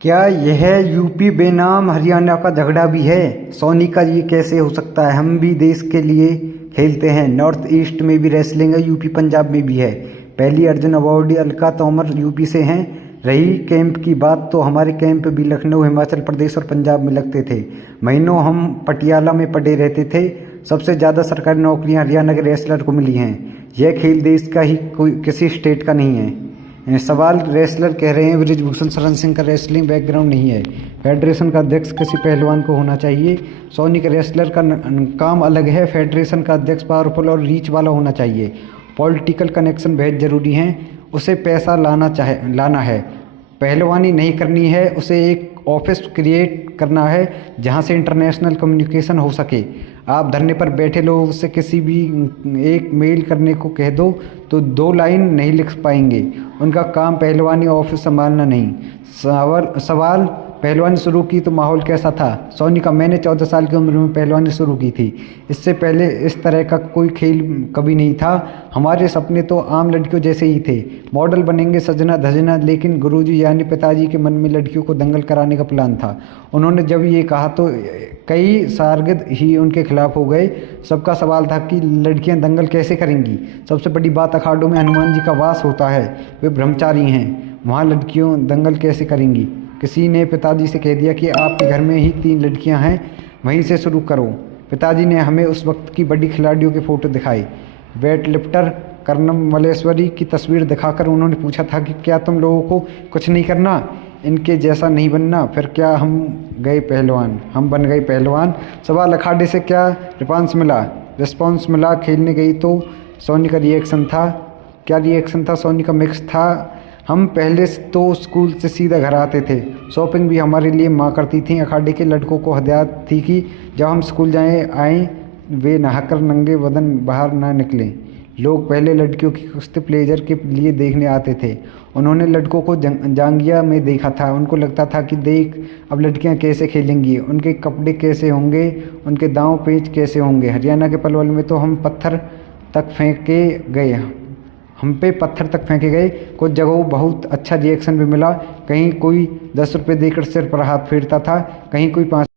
क्या यह यूपी बेनाम हरियाणा का झगड़ा भी है? सोनी का ये कैसे हो सकता है? हम भी देश के लिए खेलते हैं। नॉर्थ ईस्ट में भी रेसलिंग है, यूपी पंजाब में भी है। पहली अर्जुन अवार्डी अलका तोमर यूपी से हैं। रही कैंप की बात, तो हमारे कैंप भी लखनऊ, हिमाचल प्रदेश और पंजाब में लगते थे। महीनों हम पटियाला में पड़े रहते थे। सबसे ज़्यादा सरकारी नौकरियां हरियाणा के रेसलर को मिली हैं। यह खेल देश का ही कोई किसी स्टेट का नहीं है। सवाल रेसलर कह रहे हैं बृजभूषण शरण सिंह का रेसलिंग बैकग्राउंड नहीं है। फेडरेशन का अध्यक्ष किसी पहलवान को होना चाहिए। सोनी के रेसलर का काम अलग है। फेडरेशन का अध्यक्ष पावरफुल और रीच वाला होना चाहिए। पॉलिटिकल कनेक्शन बेहद ज़रूरी हैं। उसे पैसा लाना है, पहलवानी नहीं करनी है। उसे एक ऑफिस क्रिएट करना है जहां से इंटरनेशनल कम्युनिकेशन हो सके। आप धरने पर बैठे लोगों से किसी भी एक मेल करने को कह दो तो 2 लाइन नहीं लिख पाएंगे। उनका काम पहलवानी ऑफिस संभालना नहीं। सवाल पहलवानी शुरू की तो माहौल कैसा था? सोनी का मैंने 14 साल की उम्र में पहलवानी शुरू की थी। इससे पहले इस तरह का कोई खेल कभी नहीं था। हमारे सपने तो आम लड़कियों जैसे ही थे, मॉडल बनेंगे, सजना धजना। लेकिन गुरुजी यानी पिताजी के मन में लड़कियों को दंगल कराने का प्लान था। उन्होंने जब ये कहा तो कई शागिर्द ही उनके खिलाफ हो गए। सबका सवाल था कि लड़कियां दंगल कैसे करेंगी। सबसे बड़ी बात, अखाड़ों में हनुमान जी का वास होता है, वे ब्रह्मचारी हैं, वहाँ लड़कियों दंगल कैसे करेंगी? किसी ने पिताजी से कह दिया कि आपके घर में ही 3 लड़कियां हैं, वहीं से शुरू करो। पिताजी ने हमें उस वक्त की बड़ी खिलाड़ियों के फ़ोटो दिखाए। वेट लिफ्टर कर्नम मलेश्वरी की तस्वीर दिखाकर उन्होंने पूछा था कि क्या तुम लोगों को कुछ नहीं करना, इनके जैसा नहीं बनना? फिर क्या हम बन गए पहलवान। सवाल, अखाड़े से क्या रिस्पॉन्स मिला? खेलने गई तो सोनी का रिएक्शन था। क्या रिएक्शन था? सोनी का मिक्स था। हम पहले तो स्कूल से सीधा घर आते थे। शॉपिंग भी हमारे लिए माँ करती थी। अखाड़े के लड़कों को हदायत थी कि जब हम स्कूल आएँ वे नहाकर नंगे बदन बाहर ना निकलें। लोग पहले लड़कियों की कुश्ती प्लेजर के लिए देखने आते थे। उन्होंने लड़कों को जांगिया में देखा था। उनको लगता था कि देख अब लड़कियां कैसे खेलेंगी, उनके कपड़े कैसे होंगे, उनके दांव पेच कैसे होंगे। हरियाणा के पलवल में तो हम पे पत्थर तक फेंके गए। कुछ जगहों बहुत अच्छा रिएक्शन भी मिला। कहीं कोई 10 रुपये देकर सिर पर हाथ फेरता था, कहीं कोई 5